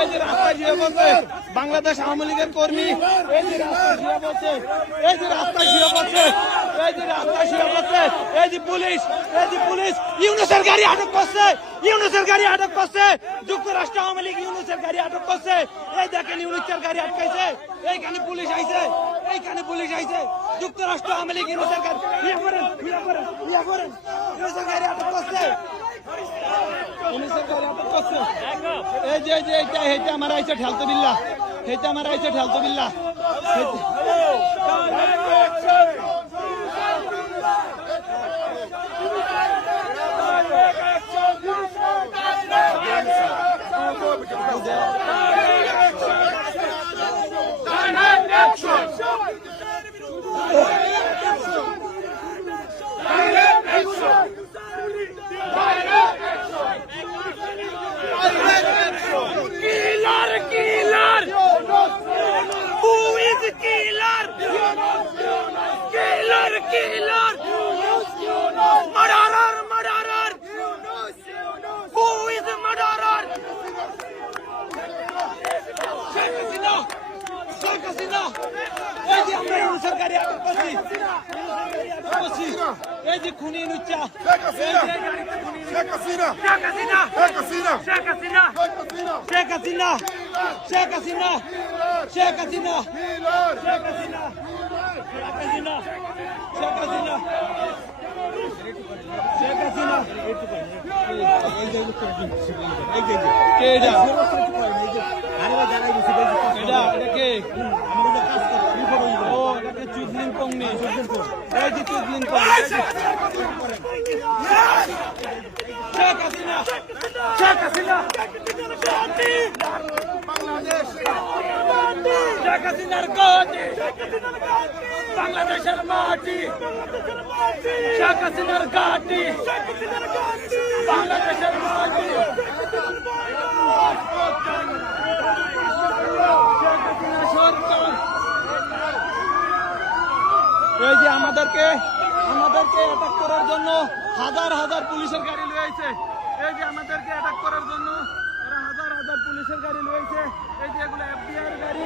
এই যে রাস্তায় শুয়ে পড়ছে বাংলাদেশ আওয়ামী লীগের কর্মী, এই যে রাস্তায় শুয়ে পড়ছে, এই যে রাস্তায় শুয়ে পড়ছে, এই যে রাস্তায় শুয়ে পড়ছে, এই যে পুলিশ, এই যে পুলিশ ইউনূসের গাড়ি আটক করছে, ইউনূসের গাড়ি আটক করছে, যুক্তরাষ্ট্র আওয়ামী লীগ ইউনূসের গাড়ি আটক করছে। এই দেখেন ইউনূসের গাড়ি আটকাইছে, এইখানে পুলিশ আইছে, এইখানে পুলিশ আইছে, যুক্তরাষ্ট্র আওয়ামী লীগ ইউনূসের গাড়ি ইউনূসের গাড়ি আটক করছে, ইউনূসের গাড়ি আটক করছে। এই যে এইটা আমার আইছে ঠেলতো বিল্লাহ, এইটা আমার আইছে ঠেলতো বিল্লাহ। Killer! Murderer! Murderer! Who is a murderer? Sheikh Hasina, Sheikh Hasina, এই যে আমরা ইউনূসের গাড়ি আটক করছি, এই যে খুনি নুচ্চা, Sheikh Hasina, Sheikh Hasina, Sheikh Hasina! Sheikh Hasina, Sheikh Hasina! Sheikh Hasina, Sheikh Hasina, Sheikh Hasina, কিলার, শেখ হাসিনা, শেখ হাসিনা, শেখ হাসিনা, শেখ হাসিনা, কে এটা? এটা কে? ও এটাকে চুদলিন পংনি, এই যে চুদলিন পং, শেখ হাসিনা, Sheikh Hasina! শেখ হাসিনার গতি, বাংলাদেশের মাটি, শেখ হাসিনার ঘাটি, বাংলাদেশের মাটি, শেখ হাসিনা সরকার। এই যে আমাদেরকে অ্যাটাক করার জন্য হাজার হাজার পুলিশের গাড়ি লয়েছে, এই যে আমাদেরকে অ্যাটাক করার জন্য এরা হাজার হাজার পুলিশের গাড়ি লয়েছে, এই যে এগুলো FBI এর গাড়ি।